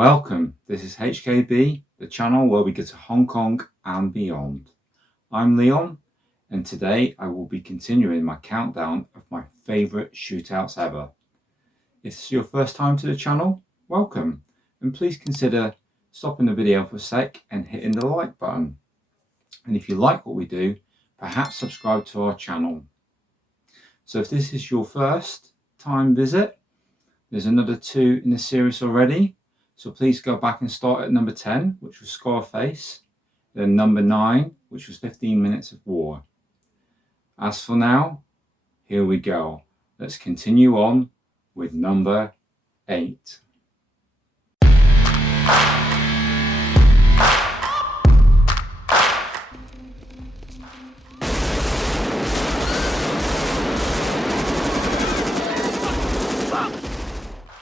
Welcome, this is HKB, the channel where we go to Hong Kong and beyond. I'm Leon, and today I will be continuing my countdown of my favourite shootouts ever. If this is your first time to the channel, welcome, and please consider stopping the video for a sec and hitting the like button. And if you like what we do, perhaps subscribe to our channel. So if this is your first time visit, there's another 2 in the series already. So please go back and start at number 10, which was Scarface, then number 9, which was 15 Minutes of War. As for now, here we go. Let's continue on with number 8.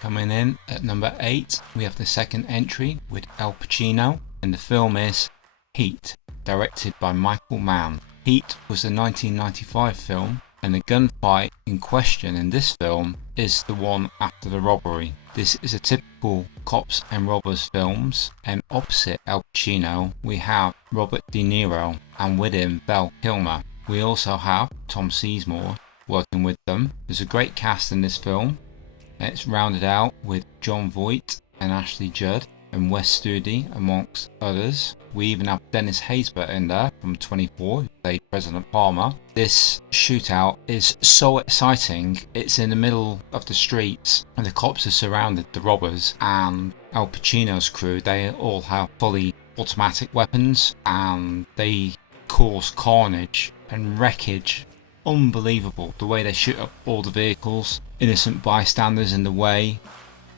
Coming in at number 8, we have the second entry with Al Pacino, and the film is Heat, directed by Michael Mann. Heat was a 1995 film, and the gunfight in question in this film is the one after the robbery. This is a typical cops and robbers films, and opposite Al Pacino we have Robert De Niro, and with him Val Kilmer. We also have Tom Sizemore working with them. There's a great cast in this film. It's rounded out with Jon Voight and Ashley Judd and Wes Studi amongst others. We even have Dennis Haysbert in there from 24, who played President Palmer. This shootout is so exciting. It's in the middle of the streets and the cops have surrounded the robbers, and Al Pacino's crew, they all have fully automatic weapons and they cause carnage and wreckage. Unbelievable the way they shoot up all the vehicles, innocent bystanders in the way,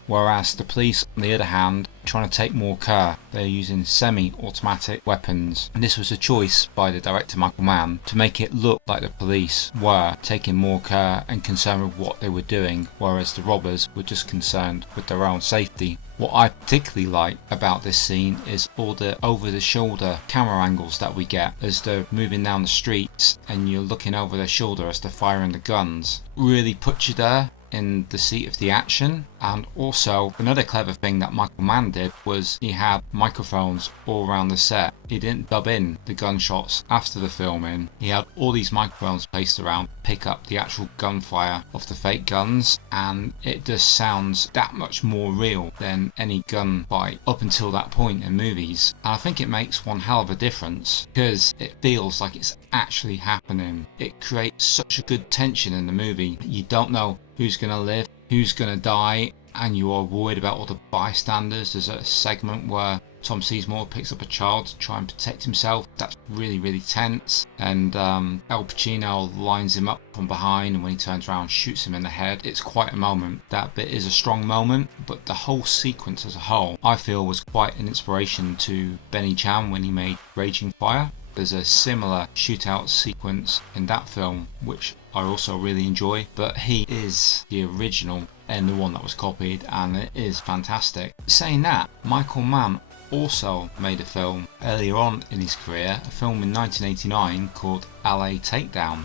whereas the police on the other hand trying to take more care. They're using semi-automatic weapons, and this was a choice by the director Michael Mann to make it look like the police were taking more care and concerned with what they were doing, whereas the robbers were just concerned with their own safety. What I particularly like about this scene is all the over-the-shoulder camera angles that we get as they're moving down the streets and you're looking over their shoulder as they're firing the guns. Really puts you there in the seat of the action. And also another clever thing that Michael Mann did was he had microphones all around the set. He didn't dub in the gunshots after the filming. He had all these microphones placed around to pick up the actual gunfire of the fake guns, and it just sounds that much more real than any gunfight up until that point in movies. And I think it makes one hell of a difference because it feels like it's actually happening. It creates such a good tension in the movie. You don't know who's going to live, who's going to die, and you are worried about all the bystanders. There's a segment where Tom Sizemore picks up a child to try and protect himself. That's really tense, and Al Pacino lines him up from behind, and when he turns around shoots him in the head. It's quite a moment. That bit is a strong moment, but the whole sequence as a whole I feel was quite an inspiration to Benny Chan when he made Raging Fire. There's a similar shootout sequence in that film which I also really enjoy, but he is the original and the one that was copied, and it is fantastic. Saying that, Michael Mann also made a film earlier on in his career, a film in 1989 called LA Takedown,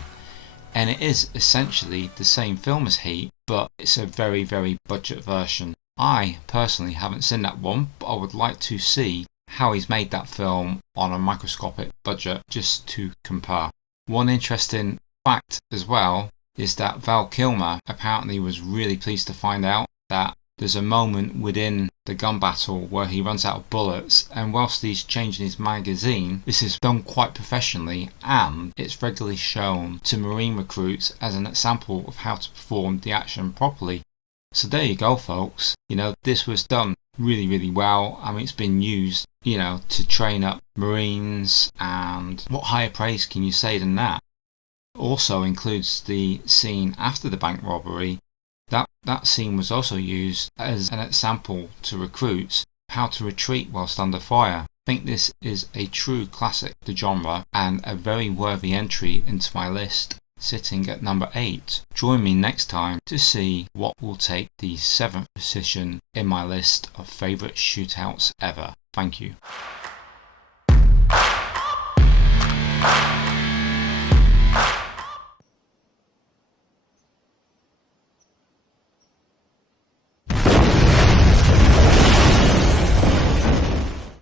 and it is essentially the same film as Heat, but it's a very budget version. I personally haven't seen that one, but I would like to see how he's made that film on a microscopic budget just to compare. One interesting fact as well is that Val Kilmer apparently was really pleased to find out that there's a moment within the gun battle where he runs out of bullets, and whilst he's changing his magazine, this is done quite professionally and it's regularly shown to Marine recruits as an example of how to perform the action properly. So there you go folks, this was done really well. I mean, it's been used, to train up Marines, and what higher praise can you say than that? Also includes the scene after the bank robbery. That scene was also used as an example to recruits how to retreat whilst under fire. I think this is a true classic of the genre and a very worthy entry into my list, sitting at number 8. Join me next time to see what will take the 7th position in my list of favourite shootouts ever. Thank you.